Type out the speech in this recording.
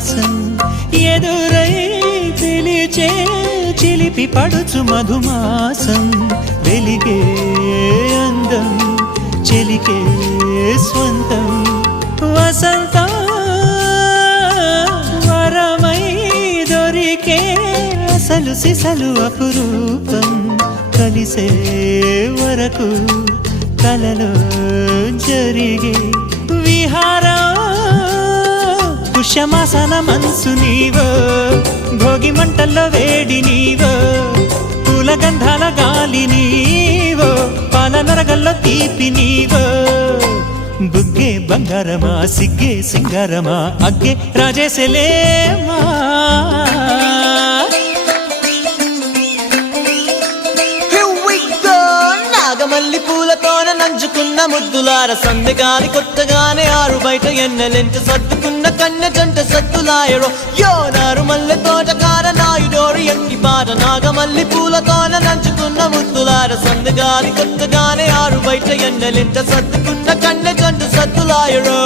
విలాసం ఎదురై పిలిచే చిలిపి పడుచు మధుమాసం వెలిగే అందం చెలికే స్వంతం వసంతం వరమై దొరికే అసలు సిసలు అపురూపం కలిసే వరకు కలలో జరిగే విహారం పుష్యమాసన మనసు నీవో భోగి మంటల్లో వేడి నీవో పూల గంధాల గాలి నీవో పాల నరగల్లో తీపి నీవో బుగ్గే బంగారమా సిగ్గే సింగారమా అగ్గే రాజేసలేమా నాగమల్లి పూలతోన నంచుకున్న ముద్దులార సందెగాలి కొట్టగానే ఆరు బయట ఎన్నెలెంట సర్దుకున్న కన్నె జంట సత్తులాయరో యో నారు మల్లె తోటకార నాయుడోరు ఎంకి పాట నాగమల్లి పూలతోన నంచుకున్న ముద్దులార సందెగాలి కొట్టగానే ఆరు బయట ఎన్నెలెంట సర్దుకున్న కన్నె జంట సత్తులాయరో